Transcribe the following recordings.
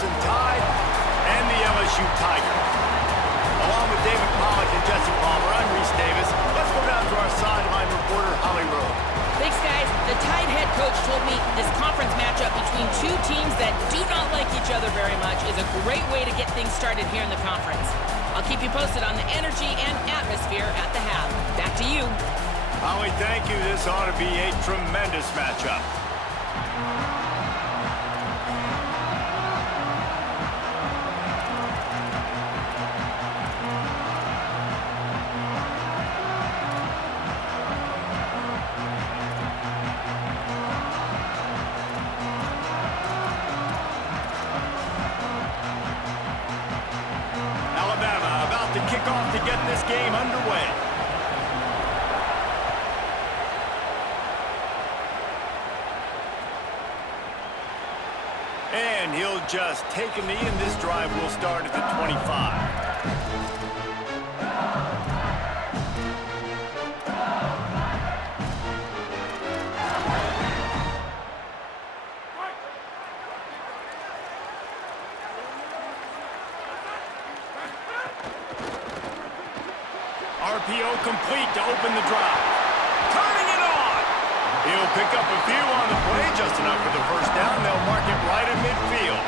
Clemson Tide and the LSU Tigers. Along with David Pollack and Jesse Palmer, I'm Reese Davis. Let's go down to our sideline reporter, Holly Rowe. Thanks, guys. The Tide head coach told me this conference matchup between two teams that do not like each other very much is a great way to get things started here in the conference. I'll keep you posted on the energy and atmosphere at the half. Back to you. Holly, thank you. This ought to be a tremendous matchup. Alabama about to kick off to get this game underway. And he'll just take a knee, and this drive will start at the 25. RPO complete to open the drive. Turning it on! He'll pick up a few on the play, just enough for the first down. They'll mark it right at midfield.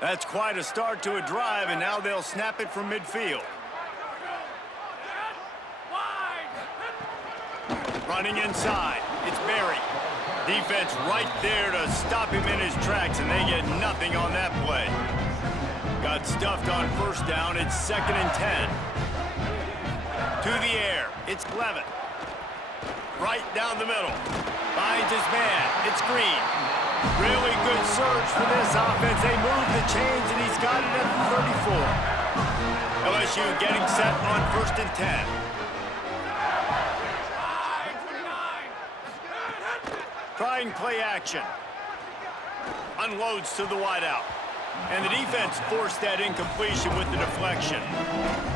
That's quite a start to a drive, and now they'll snap it from midfield. Running inside, it's Berry. Defense right there to stop him in his tracks, and they get nothing on that play. Got stuffed on first down, it's 2nd and 10. To the air, it's Levitt. Right down the middle. Finds his man, it's Green. Really good surge for this offense. They move the chains, and he's got it at the 34. LSU getting set on 1st and 10. Trying play action. Unloads to the wideout. And the defense forced that incompletion with the deflection.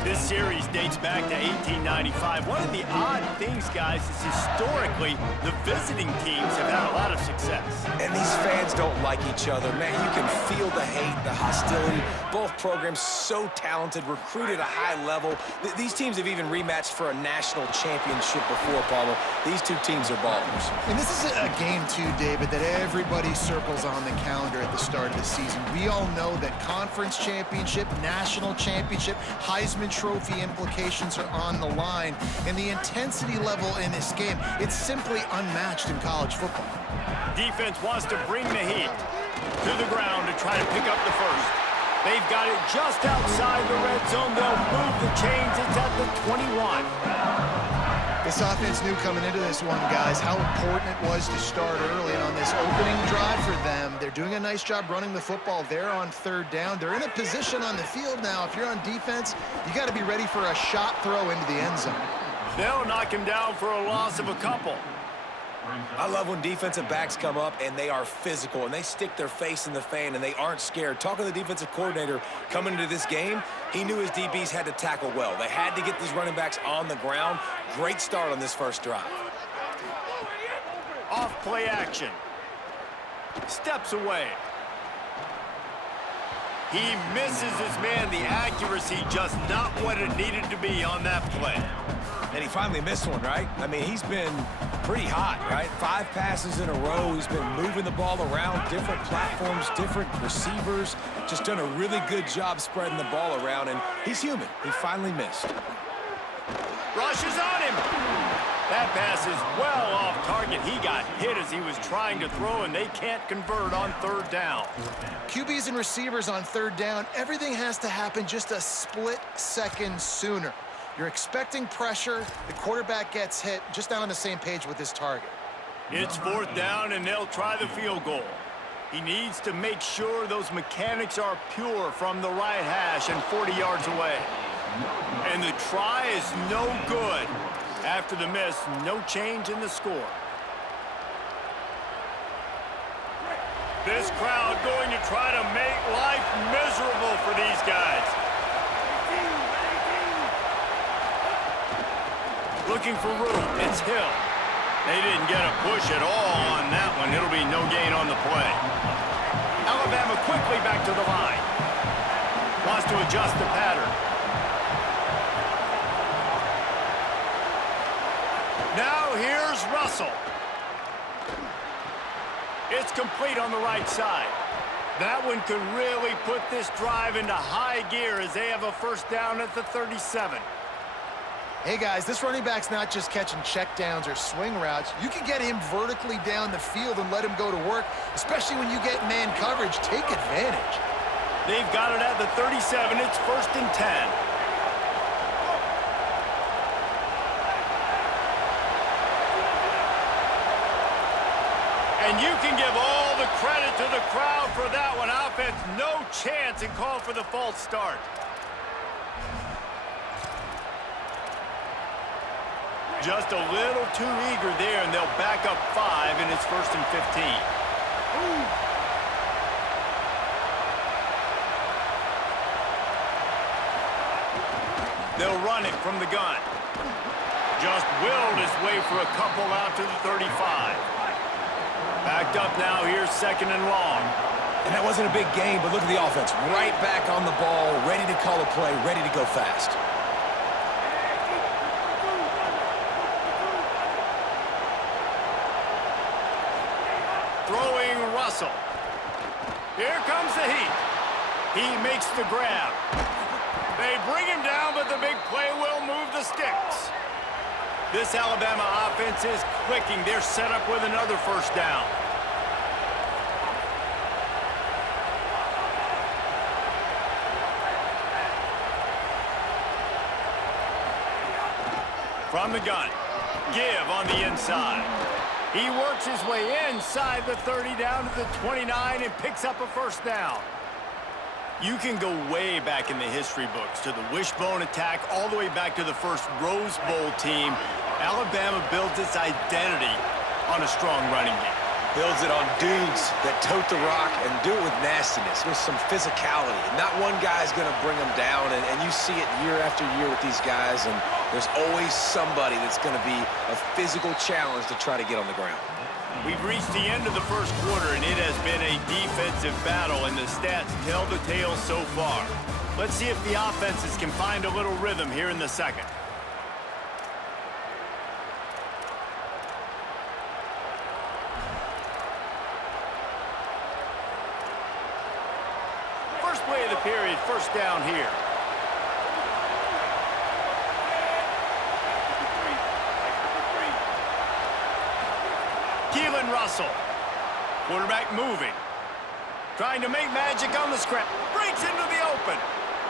This series dates back to 1895. One of the odd things, guys, is historically the visiting teams have had a lot of success. And these fans don't like each other. Man, you can feel the hate, the hostility. Both programs so talented, recruited at a high level. These teams have even rematched for a national championship before, Palmer. These two teams are ballers. And this is a game, too, David, that everybody circles on the calendar at the start of the season. We all know that conference championship, national championship, Heisman Trophy implications are on the line. And the intensity level in this game, it's simply unmatched in college football. Defense wants to bring the heat to the ground to try to pick up the first. They've got it just outside the red zone. They'll move the chains. It's at the 21. This offense knew coming into this one, guys, how important it was to start early. And on this opening drive for them, they're doing a nice job running the football. They're on 3rd down. They're in a position on the field now. If you're on defense, you got to be ready for a shot throw into the end zone. They'll knock him down for a loss of a couple. I love when defensive backs come up and they are physical and they stick their face in the fan and they aren't scared. Talking to the defensive coordinator coming into this game, he knew his DBs had to tackle well. They had to get these running backs on the ground. Great start on this first drive. Off play action. Steps away. He misses his man. The accuracy just not what it needed to be on that play. And he finally missed one, right? I mean, he's been pretty hot, right? 5 passes in a row. He's been moving the ball around, different platforms, different receivers. Just done a really good job spreading the ball around, and he's human. He finally missed. Rushes on him. That pass is well off target. He got hit as he was trying to throw, and they can't convert on 3rd down. QBs and receivers on 3rd down, everything has to happen just a split second sooner. You're expecting pressure, the quarterback gets hit, just not on the same page with his target. It's 4th down, and they'll try the field goal. He needs to make sure those mechanics are pure from the right hash and 40 yards away. And the try is no good. After the miss, no change in the score. This crowd going to try to make life miserable for these guys. Looking for room. It's Hill. They didn't get a push at all on that one. It'll be no gain on the play. Alabama quickly back to the line. Wants to adjust the pattern. Now here's Russell. It's complete on the right side. That one could really put this drive into high gear as they have a first down at the 37. Hey guys, this running back's not just catching checkdowns or swing routes. You can get him vertically down the field and let him go to work, especially when you get man coverage. Take advantage. They've got it at the 37. It's 1st and 10. And you can give all the credit to the crowd for that one. Offense, no chance, and call for the false start. Just a little too eager there, and they'll back up 5, and it's 1st and 15. They'll run it from the gun. Just willed his way for a couple out to the 35. Backed up now, here's 2nd and long. And that wasn't a big gain, but look at the offense. Right back on the ball, ready to call a play, ready to go fast. Throwing Russell. Here comes the heat. He makes the grab. They bring him down, but the big play will move the sticks. This Alabama offense is clicking. They're set up with another first down. From the gun. Give on the inside. He works his way inside the 30 down to the 29 and picks up a first down. You can go way back in the history books to the wishbone attack all the way back to the first Rose Bowl team. Alabama builds its identity on a strong running game. Builds it on dudes that tote the rock and do it with nastiness, with some physicality. Not one guy's going to bring them down, and you see it year after year with these guys, and there's always somebody that's going to be a physical challenge to try to get on the ground. We've reached the end of the first quarter, and it has been a defensive battle, and the stats tell the tale so far. Let's see if the offenses can find a little rhythm here in the second. First play of the period, first down here. Russell. Quarterback moving. Trying to make magic on the scrap. Breaks into the open.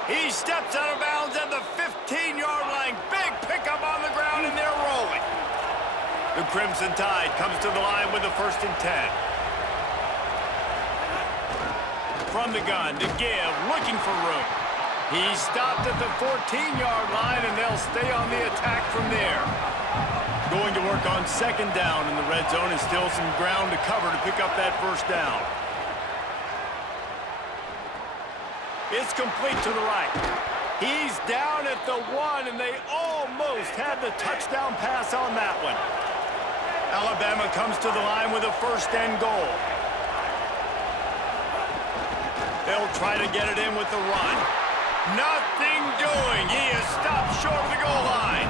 He steps out of bounds at the 15-yard line. Big pickup on the ground, and they're rolling. The Crimson Tide comes to the line with a 1st and 10. From the gun to Give, looking for room. He stopped at the 14-yard line, and they'll stay on the attack from there. Going to work on 2nd down in the red zone, and still some ground to cover to pick up that first down. It's complete to the right. He's down at the 1, and they almost had the touchdown pass on that one. Alabama comes to the line with a 1st and goal. They'll try to get it in with the run. Nothing doing. He is stopped short of the goal line.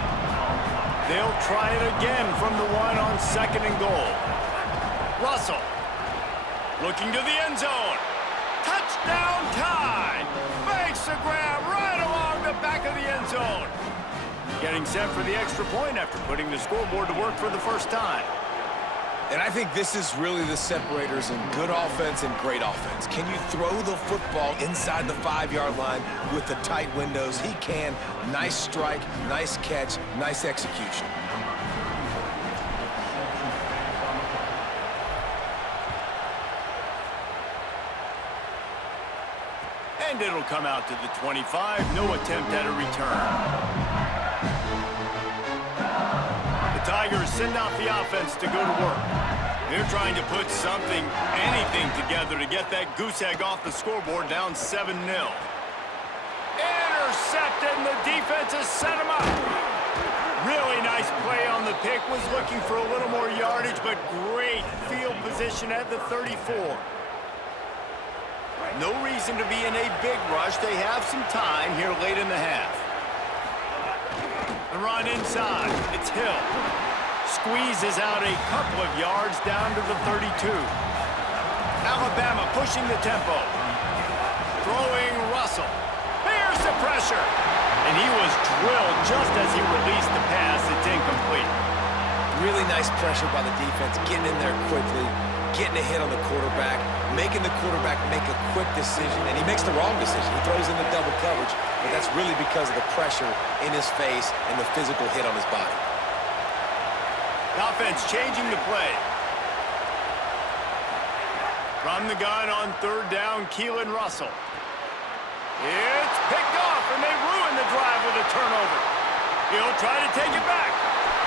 They'll try it again from the 1 on 2nd and goal. Russell looking to the end zone. Touchdown Tide! Makes the grab right along the back of the end zone. Getting set for the extra point after putting the scoreboard to work for the first time. And I think this is really the separators in good offense and great offense. Can you throw the football inside the 5-yard line with the tight windows? He can. Nice strike, nice catch, nice execution. And it'll come out to the 25. No attempt at a return. The Tigers send out the offense to go to work. They're trying to put something, anything together to get that goose egg off the scoreboard, down 7-0. Intercepted, and the defense has set him up. Really nice play on the pick. Was looking for a little more yardage, but great field position at the 34. No reason to be in a big rush. They have some time here late in the half. The run inside. It's Hill. Squeezes out a couple of yards down to the 32. Alabama pushing the tempo. Throwing Russell. Here's the pressure. And he was drilled just as he released the pass. It's incomplete. Really nice pressure by the defense, getting in there quickly, getting a hit on the quarterback, making the quarterback make a quick decision, and he makes the wrong decision. He throws in the double coverage, but that's really because of the pressure in his face and the physical hit on his body. Offense changing the play. From the gun on third down, Keelan Russell. It's picked off, and they ruin the drive with a turnover. He'll try to take it back.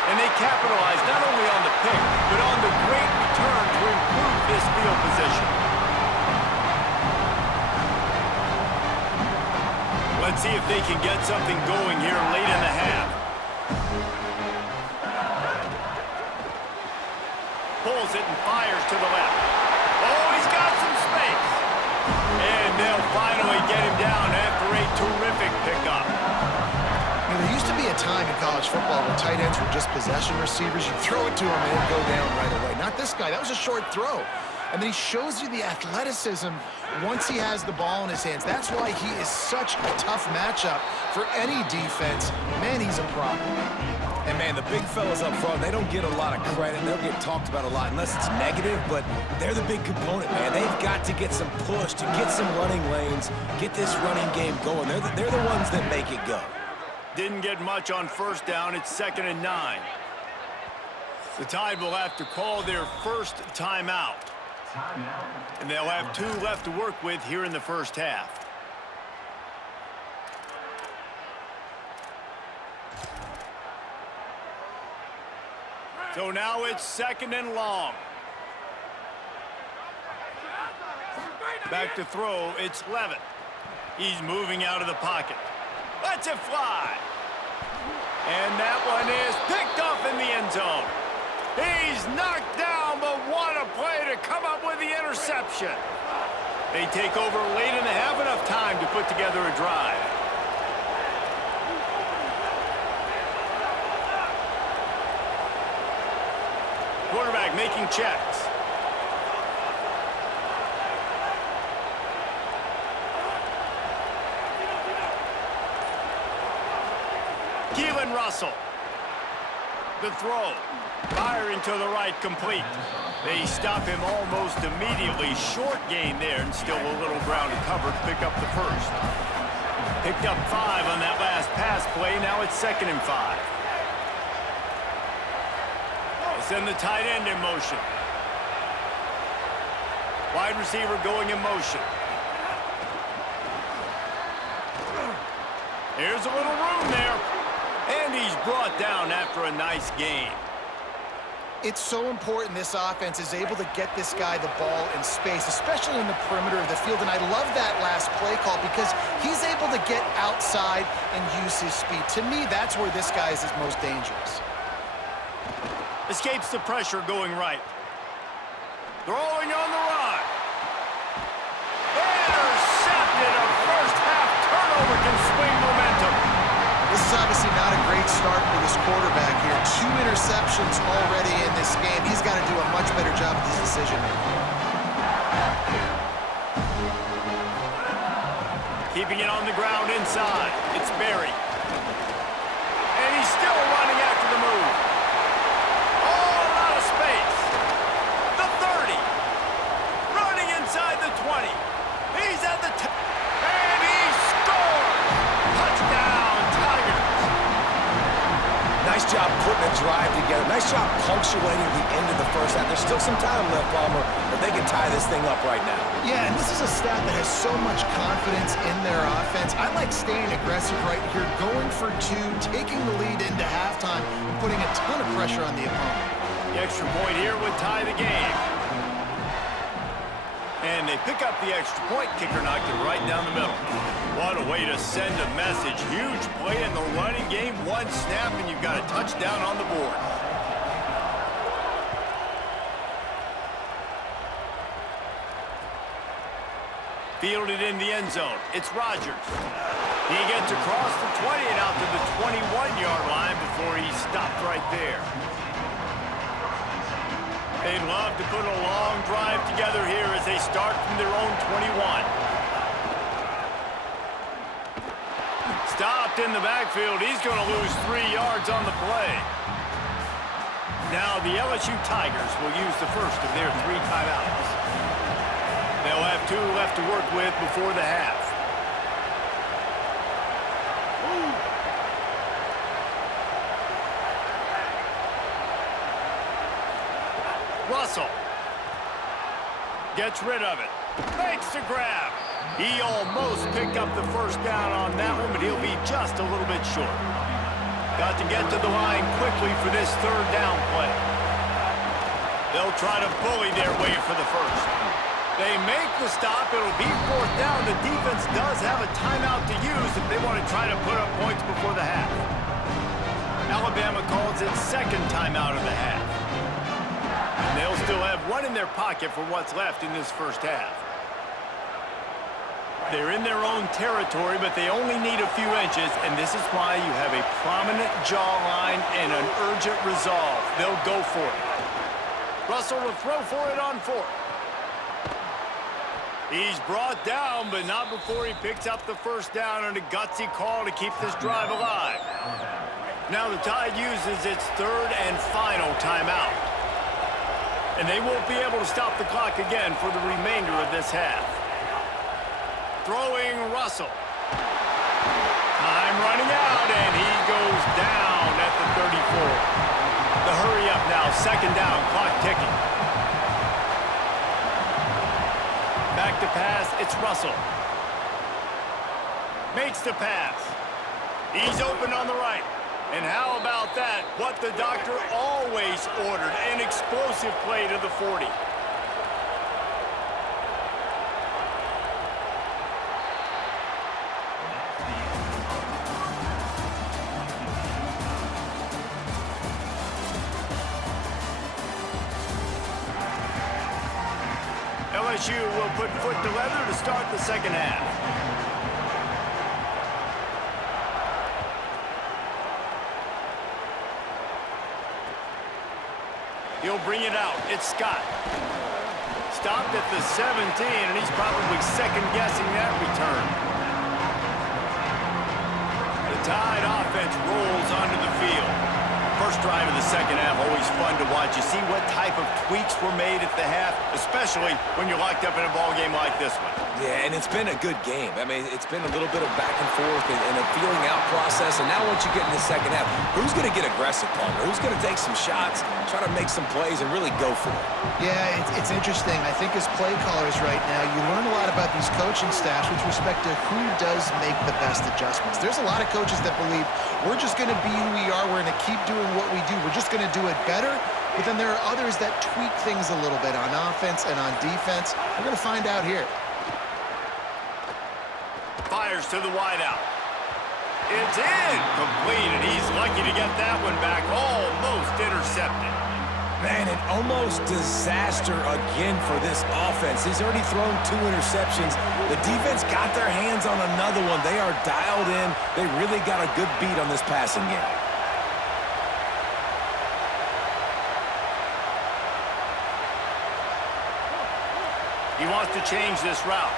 And they capitalize not only on the pick, but on the great return to improve this field position. Let's see if they can get something going here late in the half. Pulls it and fires to the left. Oh, he's got some space. And they'll finally get him down after a terrific pickup. You know, there used to be a time in college football where tight ends were just possession receivers. You throw it to him and it'd go down right away. Not this guy. That was a short throw. And then he shows you the athleticism once he has the ball in his hands. That's why he is such a tough matchup for any defense. Man, he's a problem. And, man, the big fellas up front, they don't get a lot of credit. They'll get talked about a lot unless it's negative, but they're the big component, man. They've got to get some push, to get some running lanes, get this running game going. They're the ones that make it go. Didn't get much on first down. It's 2nd and 9. The Tide will have to call their first timeout. And they'll have 2 left to work with here in the first half. So now it's 2nd and long. Back to throw, it's Levitt. He's moving out of the pocket. Lets it fly. And that one is picked off in the end zone. He's knocked down, but what a play to come up with the interception. They take over late in the half, enough time to put together a drive. Quarterback making checks. Keelan Russell. The throw. Firing to the right, complete. They stop him almost immediately. Short gain there, and still a little ground covered. Pick up the first. Picked up 5 on that last pass play. Now it's 2nd and 5. Send the tight end in motion. Wide receiver going in motion. Here's a little room there. And he's brought down after a nice gain. It's so important this offense is able to get this guy the ball in space, especially in the perimeter of the field. And I love that last play call because he's able to get outside and use his speed. To me, that's where this guy is his most dangerous. Escapes the pressure going right. Throwing on the run. Intercepted. A first half turnover can swing momentum. This is obviously not a great start for this quarterback here. 2 interceptions already in this game. He's got to do a much better job with his decision making. Keeping it on the ground inside. It's Berry. And he's still running after the move. The 30. Running inside the 20. He's at the 10. And he scores! Touchdown, Tigers! Nice job putting a drive together. Nice job punctuating the end of the first half. There's still some time left, Palmer, but they can tie this thing up right now. Yeah, and this is a staff that has so much confidence in their offense. I like staying aggressive right here, going for 2, taking the lead into halftime, and putting a ton of pressure on the opponent. The extra point here would tie the game. And they pick up the extra point. Kicker knocked it right down the middle. What a way to send a message. Huge play in the running game. One snap, and you've got a touchdown on the board. Fielded in the end zone. It's Rodgers. He gets across the 20 and out to the 21-yard line before he stopped right there. They'd love to put a long drive together here as they start from their own 21. Stopped in the backfield. He's going to lose 3 yards on the play. Now the LSU Tigers will use the first of their 3 timeouts. They'll have 2 left to work with before the half. Russell gets rid of it, makes the grab. He almost picked up the first down on that one, but he'll be just a little bit short. Got to get to the line quickly for this 3rd down play. They'll try to bully their way for the first. They make the stop. It'll be 4th down. The defense does have a timeout to use if they want to try to put up points before the half. Alabama calls its 2nd timeout of the half. And they'll still have 1 in their pocket for what's left in this first half. They're in their own territory, but they only need a few inches, and this is why you have a prominent jawline and an urgent resolve. They'll go for it. Russell will throw for it on 4th. He's brought down, but not before he picks up the first down on a gutsy call to keep this drive alive. Now the Tide uses its 3rd and final timeout. And they won't be able to stop the clock again for the remainder of this half. Throwing Russell. Time running out, and he goes down at the 34. The hurry up now, 2nd down, clock ticking. Back to pass, it's Russell. Makes the pass. He's open on the right. And how about that? What the doctor always ordered, an explosive play to the 40. LSU will put foot to leather to start the 2nd half. He'll bring it out. It's Scott. Stopped at the 17, and he's probably second-guessing that return. The Tide offense rolls onto the field. First drive of the 2nd half, always fun to watch. You see what type of tweaks were made at the half, especially when you're locked up in a ball game like this one. Yeah, and it's been a good game. I mean, it's been a little bit of back and forth and a feeling out process. And now once you get in the 2nd half, who's going to get aggressive, Palmer? Who's going to take some shots, try to make some plays, and really go for it? Yeah, it's interesting. I think as play callers right now, you learn a lot about these coaching staffs with respect to who does make the best adjustments. There's a lot of coaches that believe we're just going to be who we are. We're going to keep doing what we do. We're just going to do it better. But then there are others that tweak things a little bit on offense and on defense. We're going to find out here. Fires to the wideout. It's incomplete, and he's lucky to get that one back. Almost intercepted. Man, an almost disaster again for this offense. He's already thrown 2 interceptions. The defense got their hands on another one. They are dialed in. They really got a good beat on this passing game. He wants to change this route.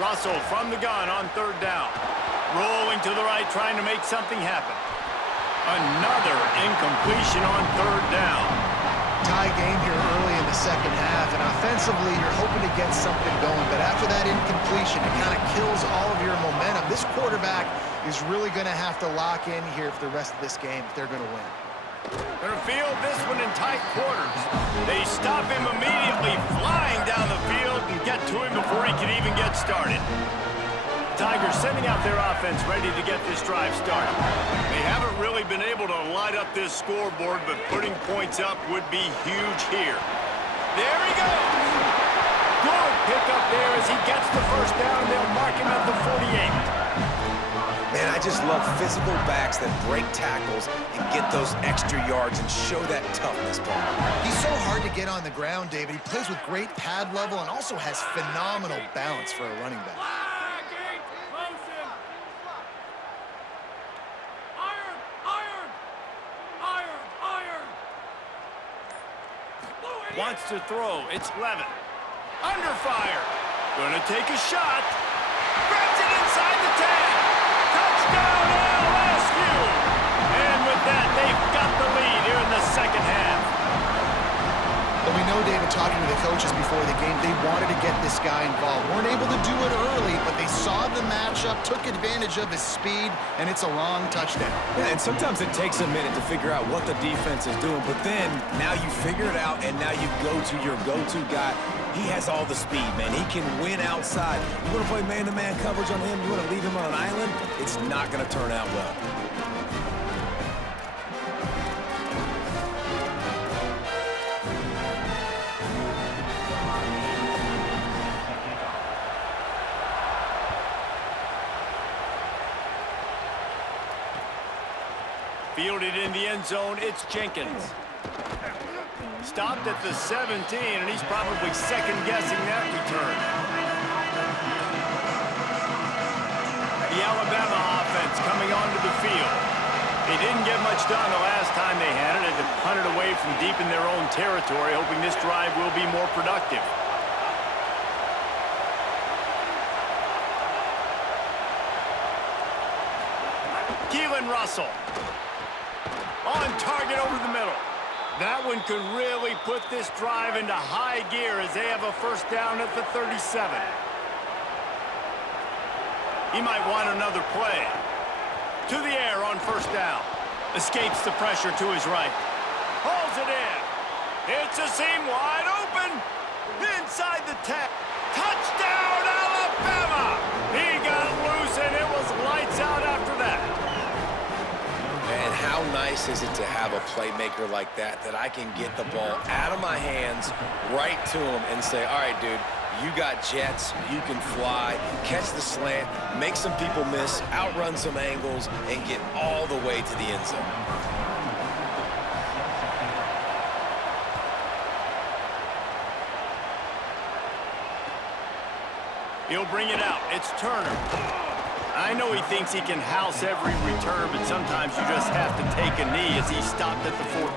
Russell from the gun on 3rd down. Rolling to the right, trying to make something happen. Another incompletion on 3rd down. Tie game here early in the 2nd half, and offensively, you're hoping to get something going. But after that incompletion, it kind of kills all of your momentum. This quarterback is really going to have to lock in here for the rest of this game if they're going to win. They're going to field this one in tight quarters. They stop him immediately, flying down the field and get to him before he can even get started. Tigers sending out their offense ready to get this drive started. They haven't really been able to light up this scoreboard, but putting points up would be huge here. There he goes. Good pickup there as he gets the first down. They'll mark him at the 48. Man, I just love physical backs that break tackles and get those extra yards and show that toughness, Paul. He's so hard to get on the ground, David. He plays with great pad level and also has phenomenal balance for a running back. Wants to throw. It's Levin. Under fire. Gonna take a shot. Grabs it inside the 10. Touchdown LSU. And with that, they've got the lead here in the second half. But we know, David, talking to the coaches before the game, they wanted to get this guy involved. Weren't able to do it early, but they saw the matchup, took advantage of his speed, and it's a long touchdown. Yeah, and sometimes it takes a minute to figure out what the defense is doing, but then now you figure it out, and now you go to your go-to guy. He has all the speed, man. He can win outside. You want to play man-to-man coverage on him? You want to leave him on an island? It's not going to turn out well. Fielded in the end zone, it's Jenkins. Stopped at the 17, and he's probably second-guessing that return. The Alabama offense coming onto the field. They didn't get much done the last time they had it. They punted away from deep in their own territory, hoping this drive will be more productive. Keelan Russell. On target over the middle. That one could really put this drive into high gear as they have a first down at the 37. He might want another play. To the air on first down. Escapes the pressure to his right. Hauls it in. It's a seam wide open. Inside the 10. Touchdown, Alabama! He got loose, and it was lights out after that. And how nice is it to have a playmaker like that I can get the ball out of my hands right to him and say, all right, dude, you got jets, you can fly, catch the slant, make some people miss, outrun some angles, and get all the way to the end zone. He'll bring it out. It's Turner. I know he thinks he can house every return, but sometimes you just have to take a knee as he stopped at the 14.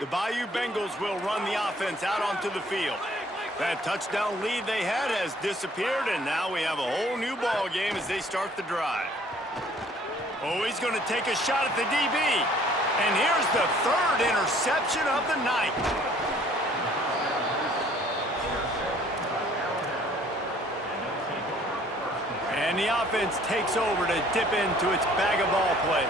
The Bayou Bengals will run the offense out onto the field. That touchdown lead they had has disappeared, and now we have a whole new ball game as they start the drive. Oh, he's going to take a shot at the DB. And here's the third interception of the night. And the offense takes over to dip into its bag of ball plays.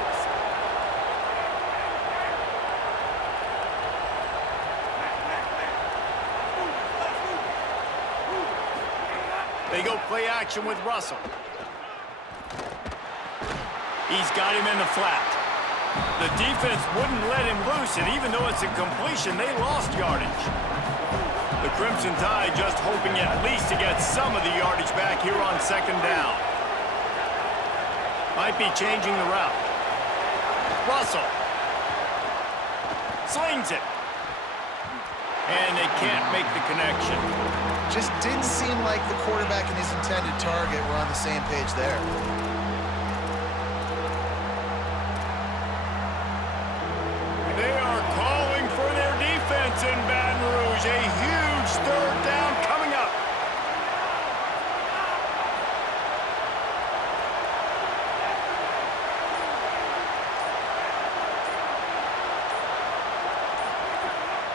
They go play action with Russell. He's got him in the flat. The defense wouldn't let him loose, and even though it's a completion, they lost yardage. The Crimson Tide just hoping at least to get some of the yardage back here on second down. Might be changing the route. Russell. Slings it. And they can't make the connection. Just didn't seem like the quarterback and his intended target were on the same page there. They are calling for their defense in Baton Rouge. A huge third down coming up.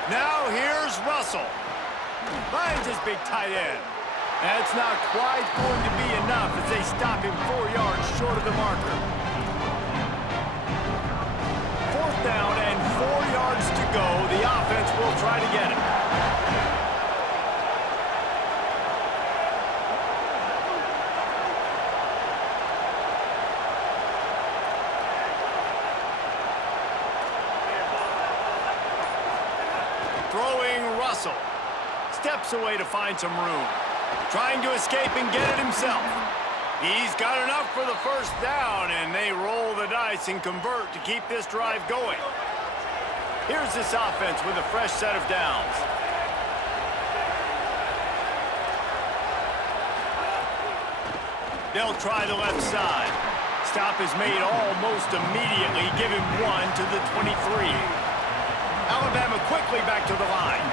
Now here's Russell. Finds his big tight end. That's not quite going to be enough as they stop him 4 yards short of the marker. 4th down and 4 yards to go. The offense will try to get it. Throwing Russell. Steps away to find some room. Trying to escape and get it himself. He's got enough for the 1st down, and they roll the dice and convert to keep this drive going. Here's this offense with a fresh set of downs. They'll try the left side. Stop is made almost immediately. Give him 1 to the 23. Alabama quickly back to the line.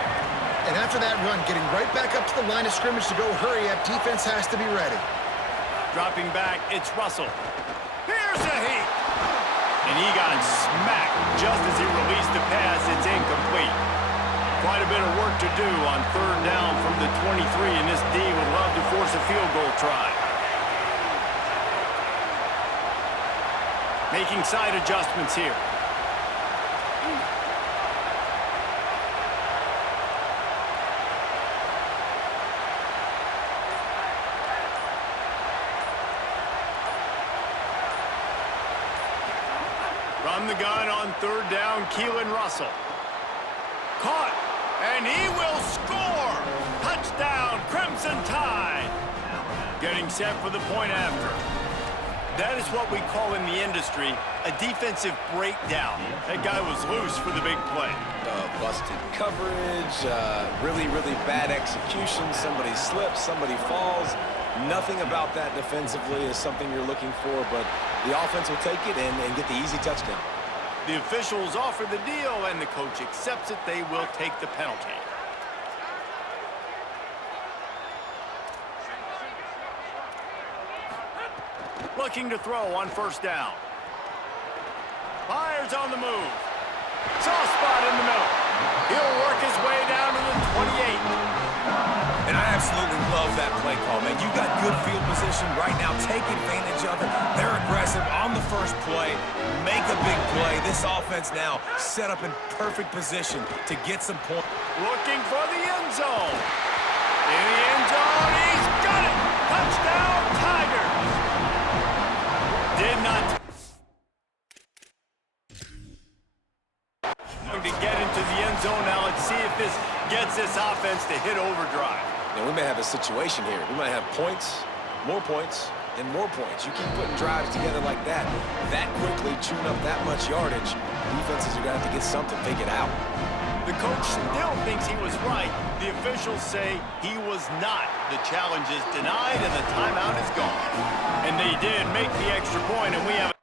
And after that run, getting right back up to the line of scrimmage to go hurry up, defense has to be ready. Dropping back, it's Russell. Here's a heat. And he got smacked just as he released the pass. It's incomplete. Quite a bit of work to do on 3rd down from the 23, and this D would love to force a field goal try. Making side adjustments here. From the gun on 3rd down, Keelan Russell. Caught, and he will score! Touchdown, Crimson Tide! Getting set for the point after. That is what we call in the industry a defensive breakdown. That guy was loose for the big play. Busted coverage, really, really bad execution. Somebody slips, somebody falls. Nothing about that defensively is something you're looking for, but the offense will take it and get the easy touchdown. The officials offer the deal, and the coach accepts it. They will take the penalty. Looking to throw on 1st down. Fires on the move. Soft spot in the middle. He'll work his way down to the 28. And I absolutely love that play call, man. You got good field position right now. Take advantage of it. They're aggressive on the 1st play. Make a big play. This offense now set up in perfect position to get some points. Looking for the end zone. In the end zone, he's got it. Touchdown, Tigers. Did not to get into the end zone. Now let's see if this gets this offense to hit overdrive. Now, we may have a situation here. We might have points, and more points. You keep putting drives together like that quickly, chewing up that much yardage, defenses are going to have to get something figured out. The coach still thinks he was right. The officials say he was not. The challenge is denied, and the timeout is gone. And they did make the extra point, and we have